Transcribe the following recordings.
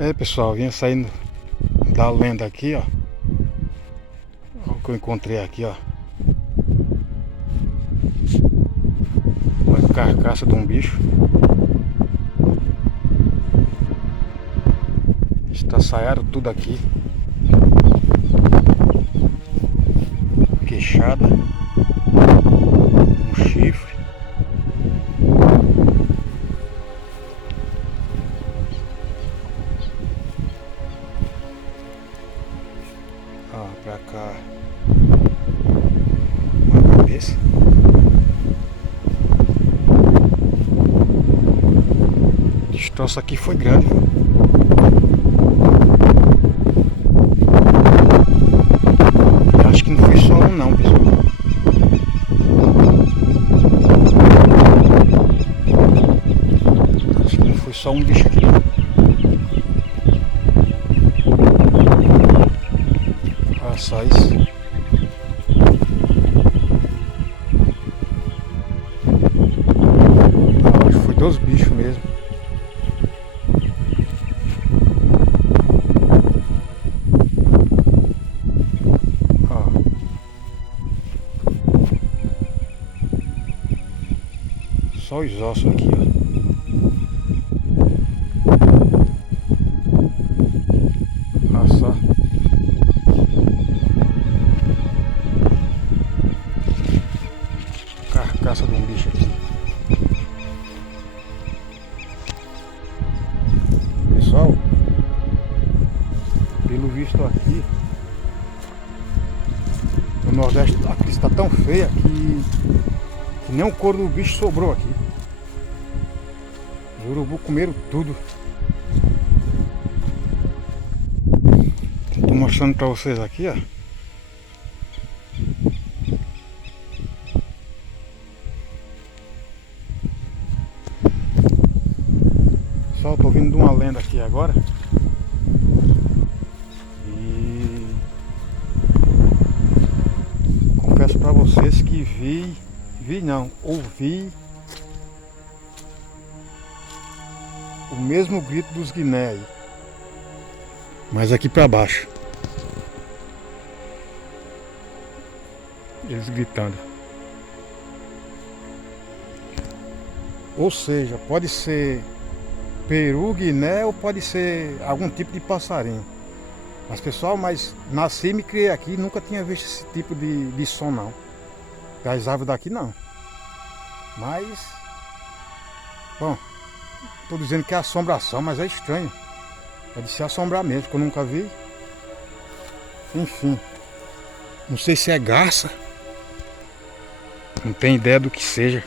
É, pessoal, vinha saindo da lenda aqui, ó. Olha o que eu encontrei aqui, ó. Uma carcaça de um bicho. Estraçalharam tudo aqui. Queixada. Um chifre. Ó, pra cá. Uma cabeça. O destroço aqui foi grande, viu? Eu acho que não foi só um não, pessoal. Acho que não foi só um bicho aqui. Olha só isso. Acho que foi dois bichos mesmo. Ó. Só os ossos aqui, ó. Olha só. Carcaça de um bicho aqui. Pessoal, pelo visto aqui no Nordeste a crise está tão feia que nem o couro do bicho sobrou aqui. Os urubu comeram tudo. Estou mostrando para vocês aqui, ó. Pessoal, tô vindo de uma lenda aqui agora. E confesso para vocês que ouvi o mesmo grito dos Guiné aí, mas aqui para baixo, eles gritando. Ou seja, pode ser peru, guiné ou pode ser algum tipo de passarinho. Mas pessoal, nasci e me criei aqui, nunca tinha visto esse tipo de som não. Das árvores daqui não. Mas, bom, tô dizendo que é assombração, mas é estranho. Pode se assombrar mesmo, que eu nunca vi. Enfim, não sei se é garça. Não tenho ideia do que seja.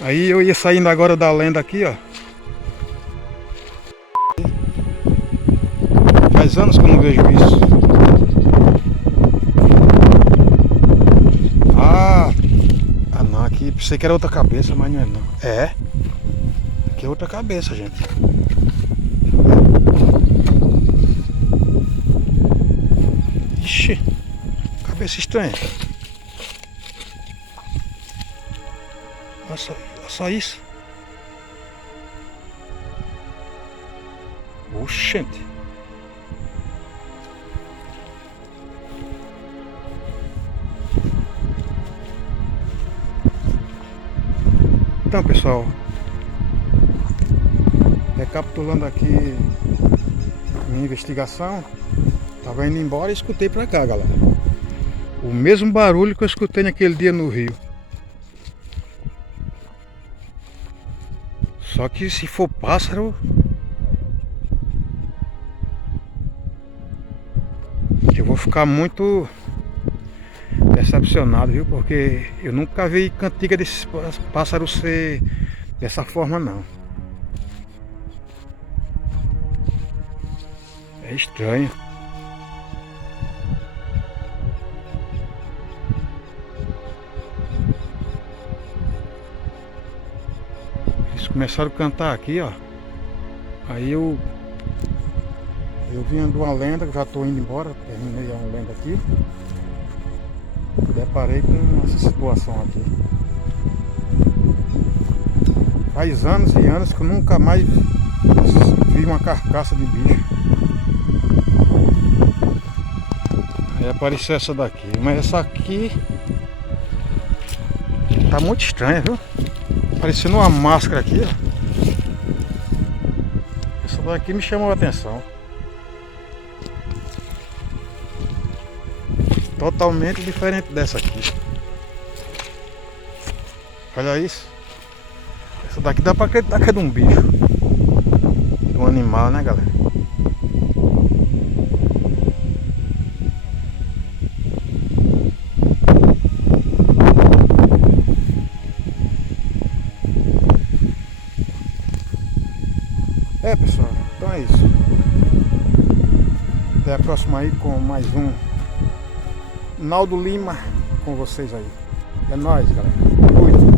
Aí eu ia saindo agora da lenda aqui, ó. Faz anos que eu não vejo isso. Ah não, aqui pensei que era outra cabeça, mas não é não. É. Aqui é outra cabeça, gente. Ixi, cabeça estranha. Olha só isso. Oxente. Então, pessoal, recapitulando aqui minha investigação, tava indo embora e escutei pra cá, galera. O mesmo barulho que eu escutei naquele dia no rio. Só que se for pássaro, eu vou ficar muito decepcionado, viu? Porque eu nunca vi cantiga desses pássaros ser dessa forma, não. É estranho. Eles começaram a cantar aqui, ó. Aí eu vinha de uma lenda, já tô indo embora, terminei a lenda aqui. Deparei com essa situação aqui. Faz anos e anos que eu nunca mais vi uma carcaça de bicho. Aí apareceu essa daqui, mas essa aqui tá muito estranha, viu? Parecendo uma máscara aqui, ó. Essa daqui me chamou a atenção. Totalmente diferente dessa aqui. Olha isso. Essa daqui dá pra acreditar que é de um bicho. De um animal, né, galera? É, pessoal, então é isso. Até a próxima aí com mais um Naldo Lima com vocês aí. É nóis, galera. Cuida.